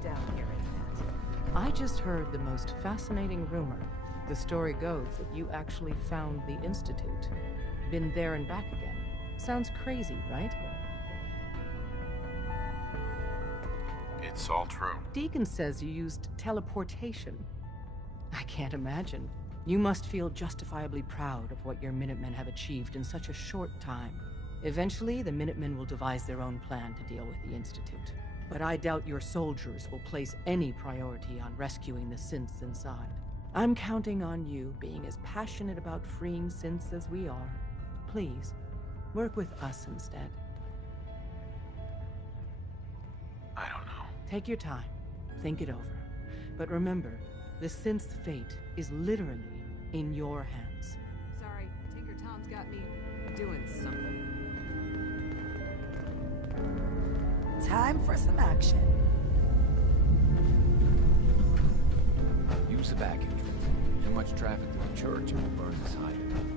quiet down here, isn't it? I just heard the most fascinating rumor. The story goes that you actually found the Institute. Been there and back again. Sounds crazy, right? It's all true. Deacon says you used teleportation. I can't imagine. You must feel justifiably proud of what your Minutemen have achieved in such a short time. Eventually, the Minutemen will devise their own plan to deal with the Institute. But I doubt your soldiers will place any priority on rescuing the synths inside. I'm counting on you being as passionate about freeing synths as we are. Please, work with us instead. I don't know. Take your time. Think it over. But remember, the synth's fate is literally in your hands. Sorry, Tinker Tom's got me doing something. Time for some action. Use the back entrance. Too much traffic to the church and we'll burn this highway.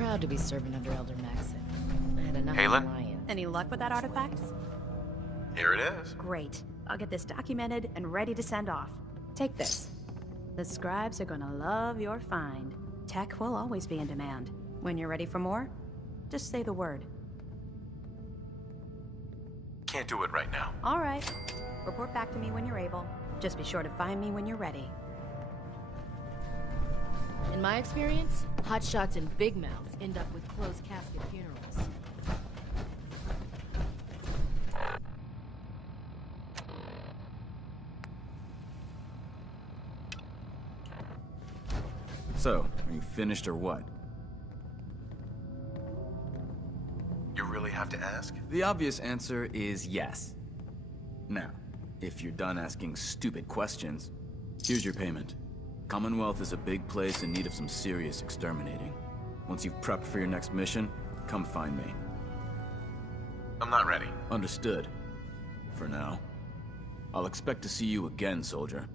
proud to be serving under Elder Maxon. I had enough Halen? lying. Any luck with that artifact? Here it is. Great. I'll get this documented and ready to send off. Take this. The scribes are gonna love your find. Tech will always be in demand. When you're ready for more, just say the word. Can't do it right now. All right. Report back to me when you're able. Just be sure to find me when you're ready. In my experience, hotshots and big mouths end up with closed casket funerals. So, are you finished or what? You really have to ask? The obvious answer is yes. Now, if you're done asking stupid questions, here's your payment. Commonwealth is a big place in need of some serious exterminating. Once you've prepped for your next mission, come find me. I'm not ready. Understood. For now. I'll expect to see you again, soldier.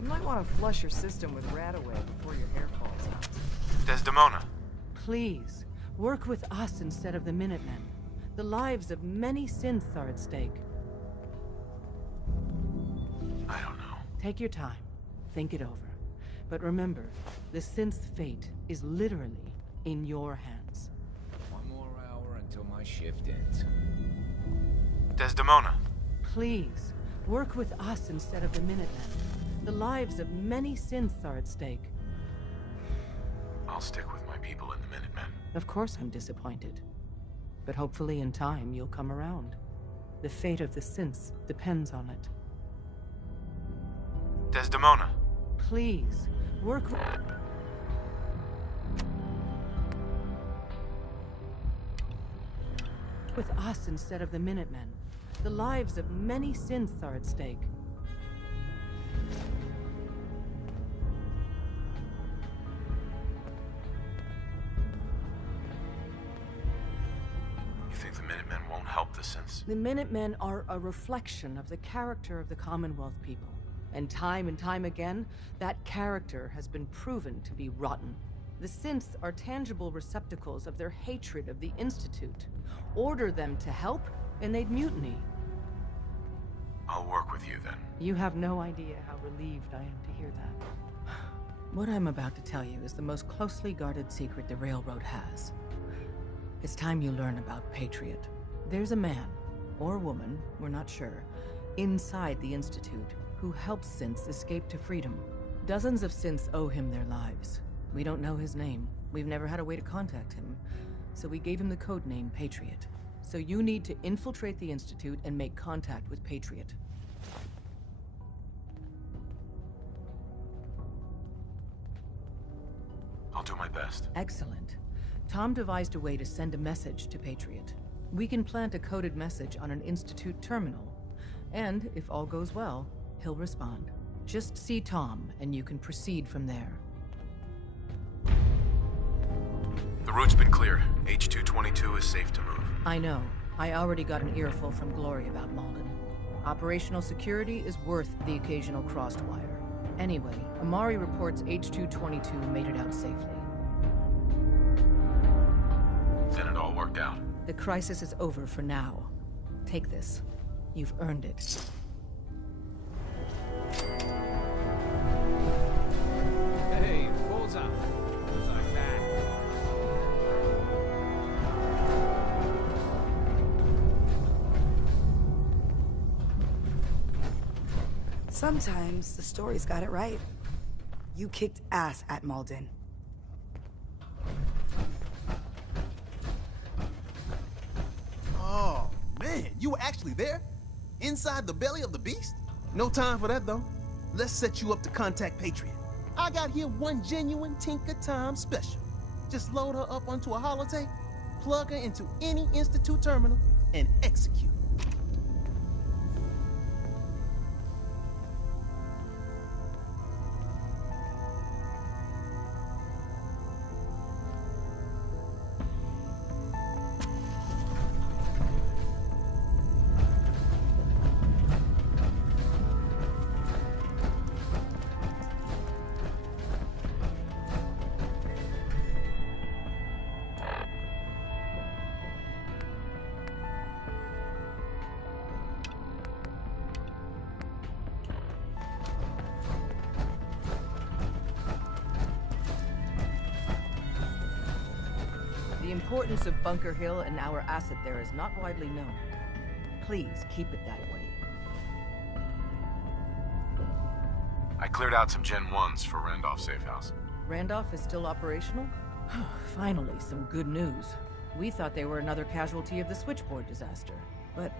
You might want to flush your system with Radaway before your hair falls out. Desdemona. Please, work with us instead of the Minutemen. The lives of many synths are at stake. I don't know. Take your time. Think it over. But remember, the synth's fate is literally in your hands. One more hour until my shift ends. Desdemona. Please, work with us instead of the Minutemen. The lives of many synths are at stake. I'll stick with my people in the Minutemen. Of course I'm disappointed. But hopefully in time you'll come around. The fate of the synths depends on it. Desdemona. Please, work with us instead of the Minutemen. The lives of many synths are at stake. You think the Minutemen won't help the synths? The Minutemen are a reflection of the character of the Commonwealth people. And time again, that character has been proven to be rotten. The synths are tangible receptacles of their hatred of the Institute. Order them to help, and they'd mutiny. I'll work with you then. You have no idea how relieved I am to hear that. What I'm about to tell you is the most closely guarded secret the Railroad has. It's time you learn about Patriot. There's a man, or woman, we're not sure, inside the Institute who helps synths escape to freedom. Dozens of synths owe him their lives. We don't know his name. We've never had a way to contact him. So we gave him the codename Patriot. So you need to infiltrate the Institute and make contact with Patriot. I'll do my best. Excellent. Tom devised a way to send a message to Patriot. We can plant a coded message on an Institute terminal. And, if all goes well, he'll respond. Just see Tom, and you can proceed from there. The route's been cleared. H-222 is safe to move. I know. I already got an earful from Glory about Malden. Operational security is worth the occasional crossed wire. Anyway, Amari reports H-222 made it out safely. Then it all worked out. The crisis is over for now. Take this. You've earned it. Hey, it's Bullseye. Bullseye's back. Sometimes the story's got it right. You kicked ass at Malden. Oh, man, you were actually there? Inside the belly of the beast? No time for that, though. Let's set you up to contact Patriot. I got here one genuine Tinker Time special. Just load her up onto a holotape, plug her into any Institute terminal, and execute. The importance of Bunker Hill and our asset there is not widely known. Please keep it that way. I cleared out some Gen 1s for Randolph's safe house. Randolph is still operational? Finally, some good news. We thought they were another casualty of the switchboard disaster, but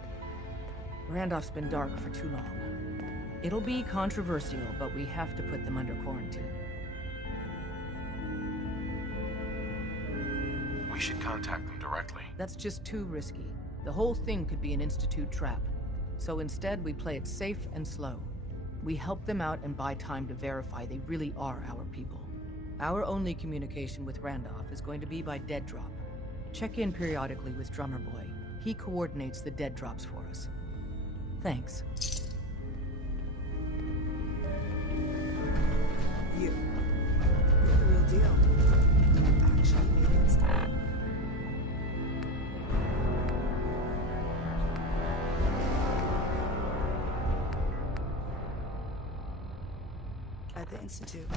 Randolph's been dark for too long. It'll be controversial, but we have to put them under quarantine. We should contact them directly. That's just too risky. The whole thing could be an Institute trap. So instead, we play it safe and slow. We help them out and buy time to verify they really are our people. Our only communication with Randolph is going to be by dead drop. Check in periodically with Drummer Boy. He coordinates the dead drops for us. Thanks. You're the real deal. Actually made it stop. At the Institute.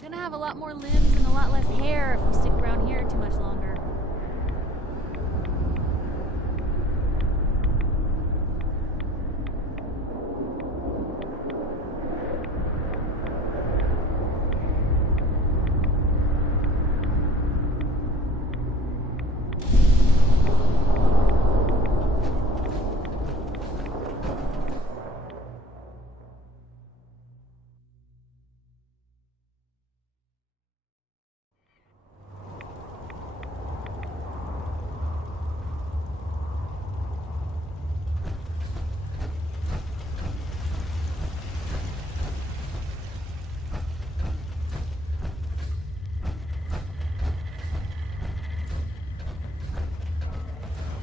Gonna have a lot more limbs and a lot less hair if we stick around here too much longer.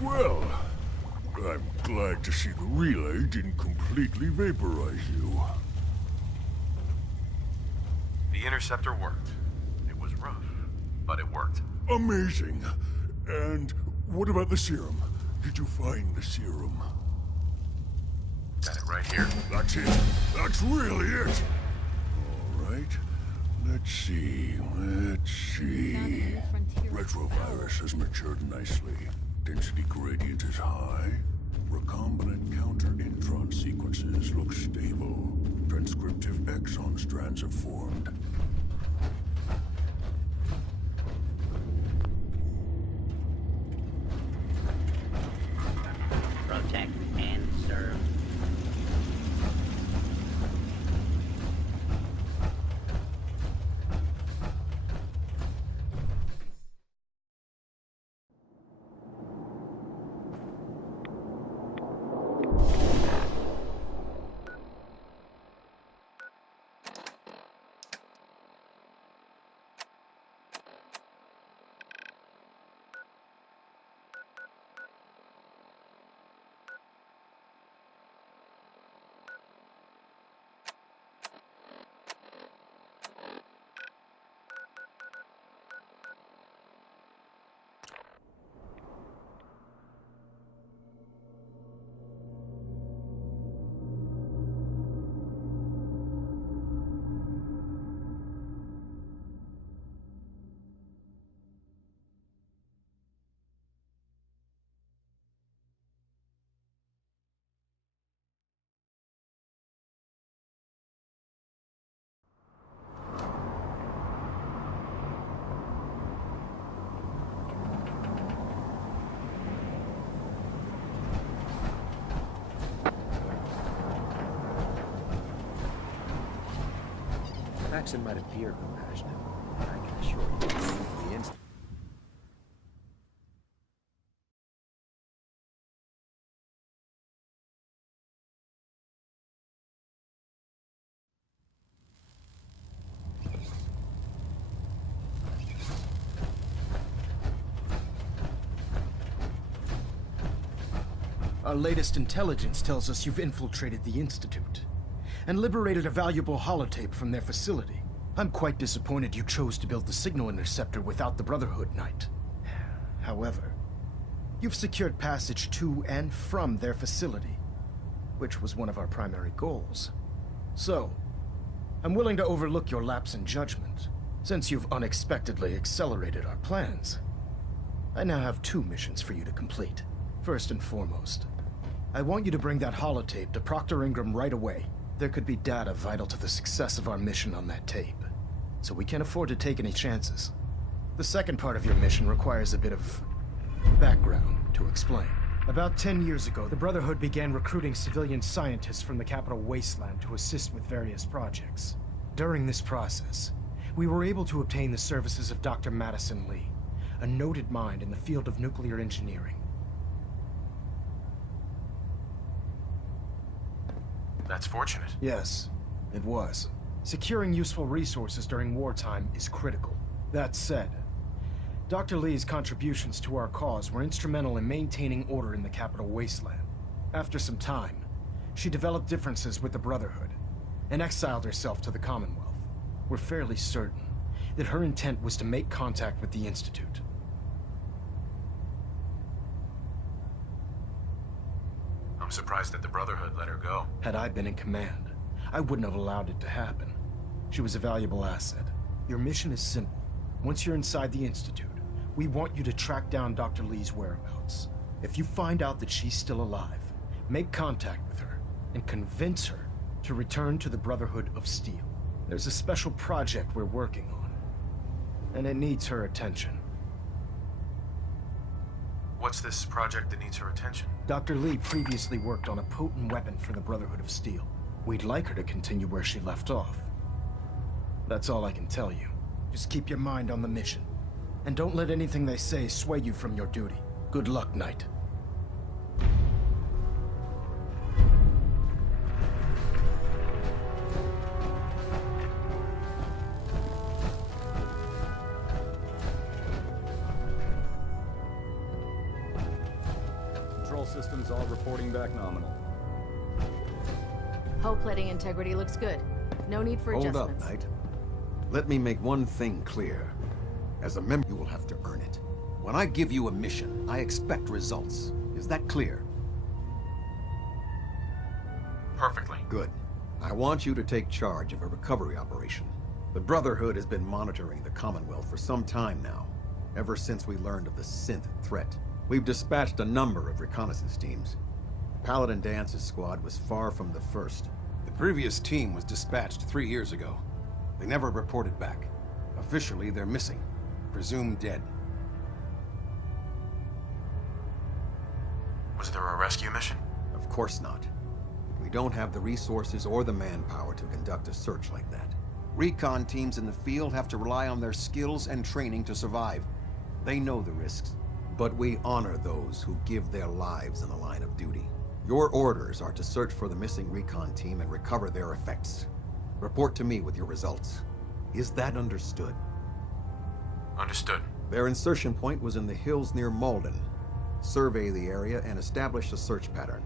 Well, I'm glad to see the relay didn't completely vaporize you. The interceptor worked. It was rough, but it worked. Amazing. And what about the serum? Did you find the serum? Got it right here. That's it. That's really it. All right. Let's see. Retrovirus has matured nicely. Density gradient is high. Recombinant counter-intron sequences look stable. Transcriptive exon strands have formed. Protect and serve. Jackson might appear compassionate, but I can assure you, the instant. Our latest intelligence tells us you've infiltrated the Institute and liberated a valuable holotape from their facility. I'm quite disappointed you chose to build the signal interceptor without the Brotherhood, Knight. However, you've secured passage to and from their facility, which was one of our primary goals. So, I'm willing to overlook your lapse in judgment, since you've unexpectedly accelerated our plans. I now have 2 missions for you to complete. First and foremost, I want you to bring that holotape to Proctor Ingram right away. There could be data vital to the success of our mission on that tape, so we can't afford to take any chances. The second part of your mission requires a bit of background to explain. About 10 years ago, the Brotherhood began recruiting civilian scientists from the capital wasteland to assist with various projects. During this process, we were able to obtain the services of Dr. Madison Lee, a noted mind in the field of nuclear engineering. That's fortunate. Yes, it was. Securing useful resources during wartime is critical. That said, Dr. Lee's contributions to our cause were instrumental in maintaining order in the capital wasteland. After some time, she developed differences with the Brotherhood and exiled herself to the Commonwealth. We're fairly certain that her intent was to make contact with the Institute. I'm surprised that the Brotherhood let her go. Had I been in command, I wouldn't have allowed it to happen. She was a valuable asset. Your mission is simple. Once you're inside the Institute, we want you to track down Dr. Lee's whereabouts. If you find out that she's still alive, make contact with her and convince her to return to the Brotherhood of Steel. There's a special project we're working on, and it needs her attention. What's this project that needs her attention? Dr. Lee previously worked on a potent weapon for the Brotherhood of Steel. We'd like her to continue where she left off. That's all I can tell you. Just keep your mind on the mission, and don't let anything they say sway you from your duty. Good luck, Knight. Systems all reporting back nominal. Hull plating integrity looks good. No need for adjustments. Hold up, Knight. Let me make one thing clear. As a member, you will have to earn it. When I give you a mission, I expect results. Is that clear? Perfectly. Good. I want you to take charge of a recovery operation. The Brotherhood has been monitoring the Commonwealth for some time now, ever since we learned of the synth threat. We've dispatched a number of reconnaissance teams. Paladin Dance's squad was far from the first. The previous team was dispatched 3 years ago. They never reported back. Officially, they're missing. Presumed dead. Was there a rescue mission? Of course not. We don't have the resources or the manpower to conduct a search like that. Recon teams in the field have to rely on their skills and training to survive. They know the risks. But we honor those who give their lives in the line of duty. Your orders are to search for the missing recon team and recover their effects. Report to me with your results. Is that understood? Understood. Their insertion point was in the hills near Malden. Survey the area and establish a search pattern.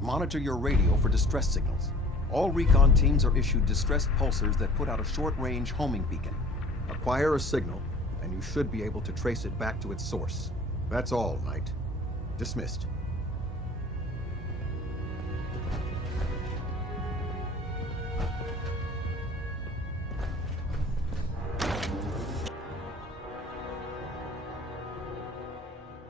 Monitor your radio for distress signals. All recon teams are issued distress pulsars that put out a short-range homing beacon. Acquire a signal, and you should be able to trace it back to its source. That's all, Knight. Dismissed.